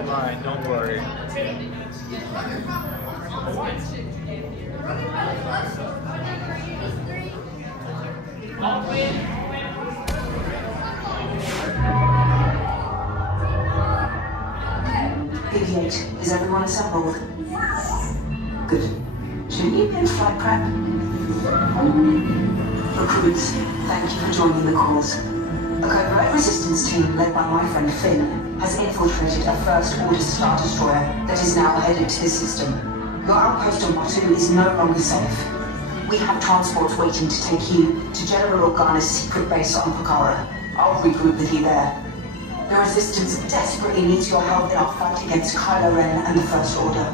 no line, don't worry. PV8, is everyone assembled? Good. Shouldn't you be in flight prep? Recruits, thank you for joining the cause. A covert resistance team led by my friend Finn has infiltrated a First-Order Star Destroyer that is now headed to the system. Your outpost on Batu is no longer safe. We have transports waiting to take you to General Organa's secret base on Pokhara. I'll regroup with you there. The Resistance desperately needs your help in our fight against Kylo Ren and the First Order.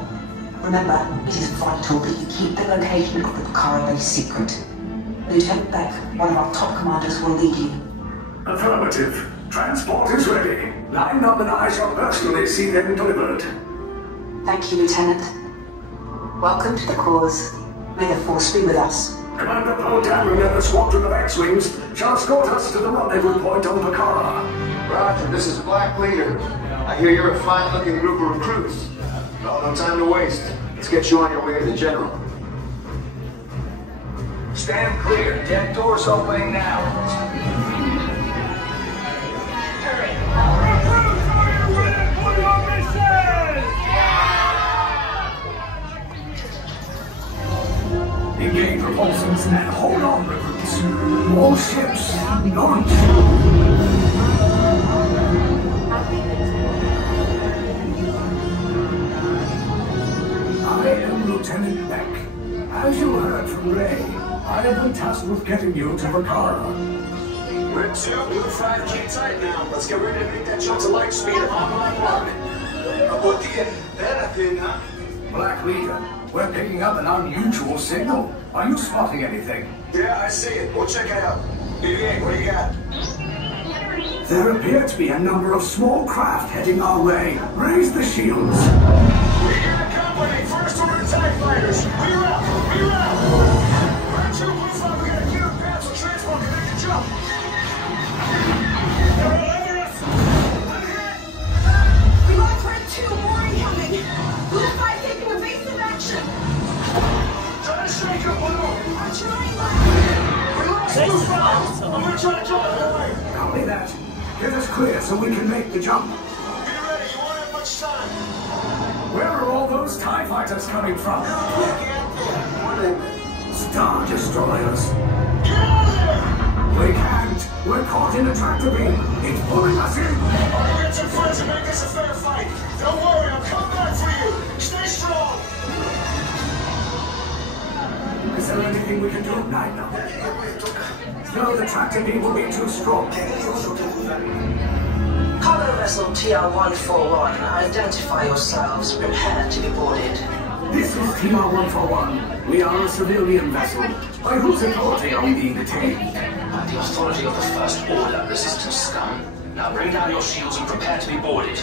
Remember, it is vital that you keep the location of the Pokhara base secret. Lieutenant Beck, one of our top commanders, will lead you. Affirmative. Transport is ready. Line up and I shall personally see them delivered. Thank you, Lieutenant. Welcome to the cause. May the Force be with us. Commander Poe Dameron and a squadron of X-Wings shall escort us to the rendezvous point on Pokhara. Roger, this is Black Leader. I hear you're a fine-looking group of recruits. No time to waste. Let's get you on your way to the General. Stand clear. Deck doors opening now. Engage propulsions and hold on, recruits. All ships, launch! I am Lieutenant Beck. As you heard from Ray, I have been tasked with getting you to Pokhara. We're 2, we're 5G tight now. Let's get ready to make that jump to light speed upon my mark. Black Leader, we're picking up an unusual signal. Are you spotting anything? Yeah, I see it. We'll check it out. PV8, what do you got? There appear to be a number of small craft heading our way. Raise the shields. We got company. First order attack fighters. Reroute. We're 2, we're 5. We got a clear path for transport to make the jump. They're all over us. I'm hit. We lost Red 2. More incoming. Blue 5 taking evasive action. Try to shake your balloon. I'm trying, Black. We lost Blue 5. I'm gonna try to jump away. Copy that. Get us clear so we can make the jump. Be ready. You won't have much time. Where are all those TIE fighters coming from? Star Destroyers. Get out of there! We can't. We're caught in a tractor beam. It's pulling us in. I'll get some friends and make this a fair fight. Don't worry, I'll come back for you. Stay strong. Is there anything we can do? No, the tractor beam will be too strong. Cargo vessel TR-141, identify yourselves. Prepare to be boarded. This is TR-141. We are a civilian vessel. By whose authority are we being detained? By the authority of the First Order, resistance scum. Now bring down your shields and prepare to be boarded.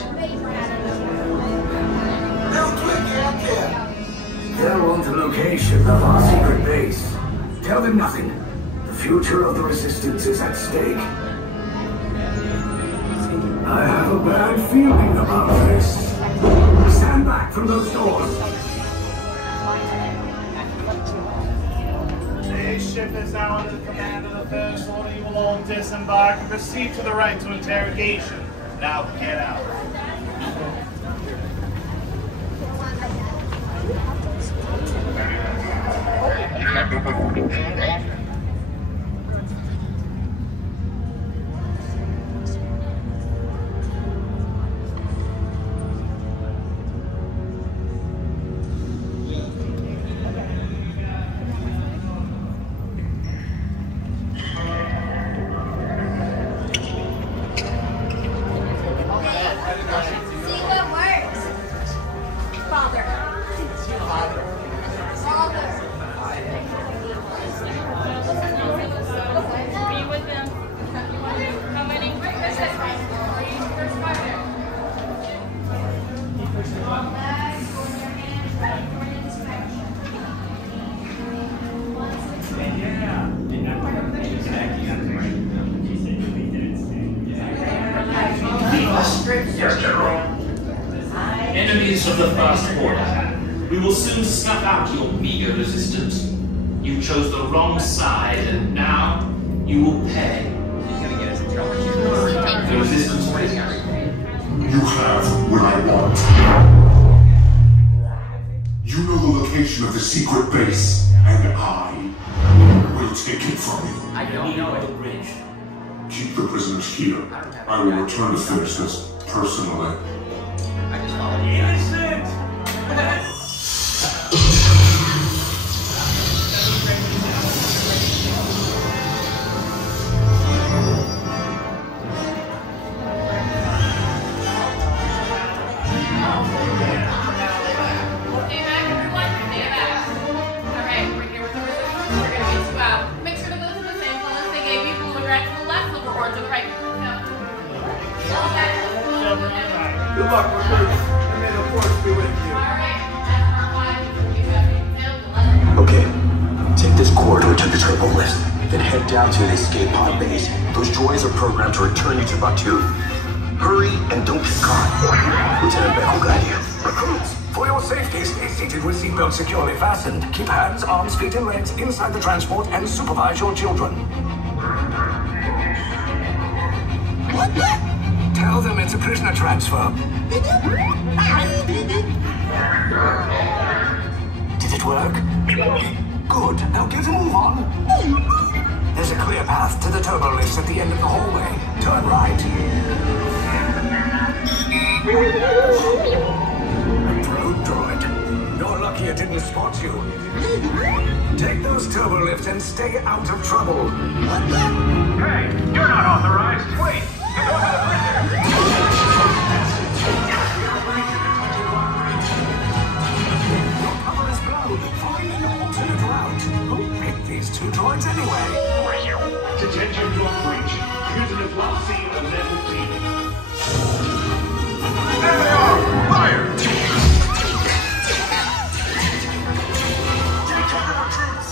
They're on the location of our secret base. Tell them nothing. The future of the Resistance is at stake. I have a bad feeling about this. Stand back from those doors. This ship is now under the command of the First Order. You will all disembark and proceed to the right to interrogation. Now get out. Yes, General. Enemies of the First Order, we will soon snuff out your meager resistance. You chose the wrong side, and now you will pay. The resistance prisoners. You have what I want. You know the location of the secret base, and I will take it from you. I don't know it, Bridge. Keep the prisoners here. I will return to finish this personally. Innocent! Good luck, recruits, and may the force be with you. Okay, take this corridor to the turbo lift, then head down to the escape pod base. Those droids are programmed to return you to Batu. Hurry and don't get caught. Lieutenant Beck will guide you. Recruits, for your safety, stay seated with seatbelts securely fastened. Keep hands, arms, feet, and legs inside the transport and supervise your children. Tell them it's a prisoner transfer. Did it work? Good. Now get a move on. There's a clear path to the turbo lifts at the end of the hallway. Turn right. Road droid. You're lucky it didn't spot you. Take those turbo lifts and stay out of trouble. Hey, you're not authorized. Wait, you know how to bridge Your cover is blown. Find an alternate route. Who picked these two droids anyway? Detention block breach. Fugitive last seen at level T. There they are! Fire! Take cover, recruits!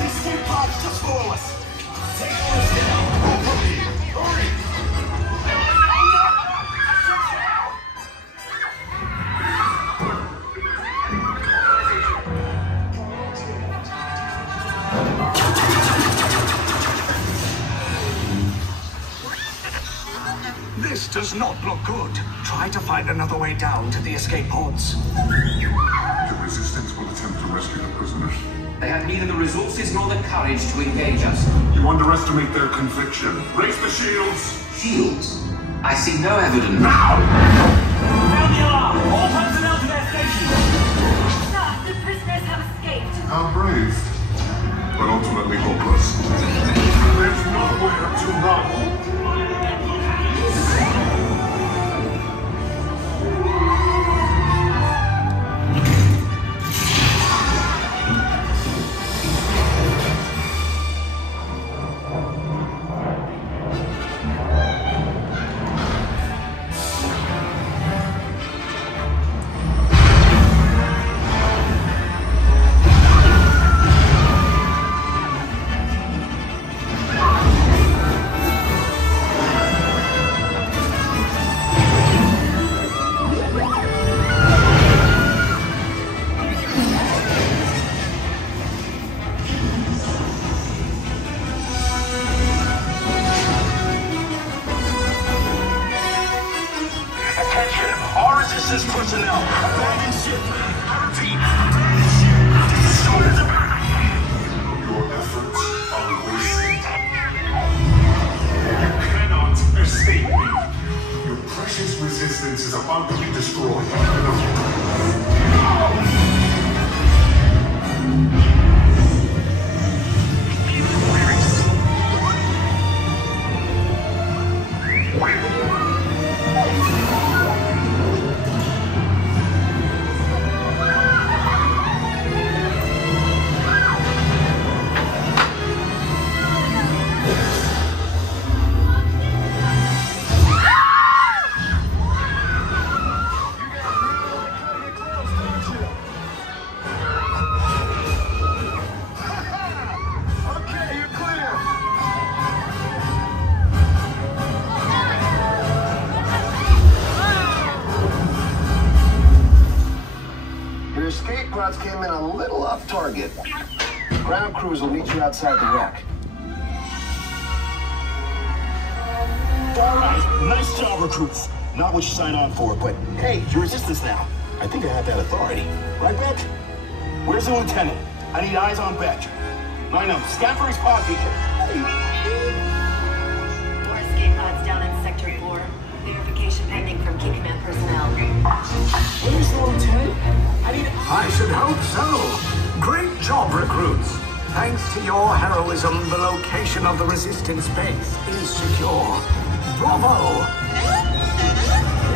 These escape pods just follow us. Take those down. Hurry! Hurry! This does not look good. Try to find another way down to the escape pods. The Resistance will attempt to rescue the prisoners. They have neither the resources nor the courage to engage us. You underestimate their conviction. Raise the shields! Shields? I see no evidence. Now! Sound the alarm! All personnel to their stations! Sir, the prisoners have escaped. How brave. But ultimately hopeless. There's nowhere to run. Resistance personnel, abandon ship. I repeat, abandon ship. Destroy the burner. Your efforts are wasted. You cannot escape me. Your precious resistance is about to be destroyed. target. Ground crews will meet you outside the wreck. All right, nice job, recruits. Not what you signed on for, but hey, you're resistance now. I think I have that authority. Right, Beck? Where's the lieutenant? I need eyes on Beck. Line up, scan for his pod beacon. More escape pods down in Sector 4. Verification pending from Key Command personnel. Where's the lieutenant? I should hope so. Great job, recruits. Thanks to your heroism, the location of the resistance base is secure. Bravo!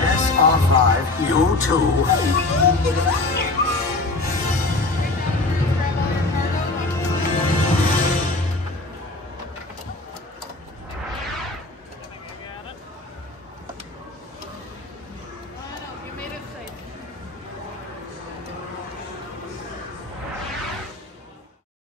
Yes, R5, you too.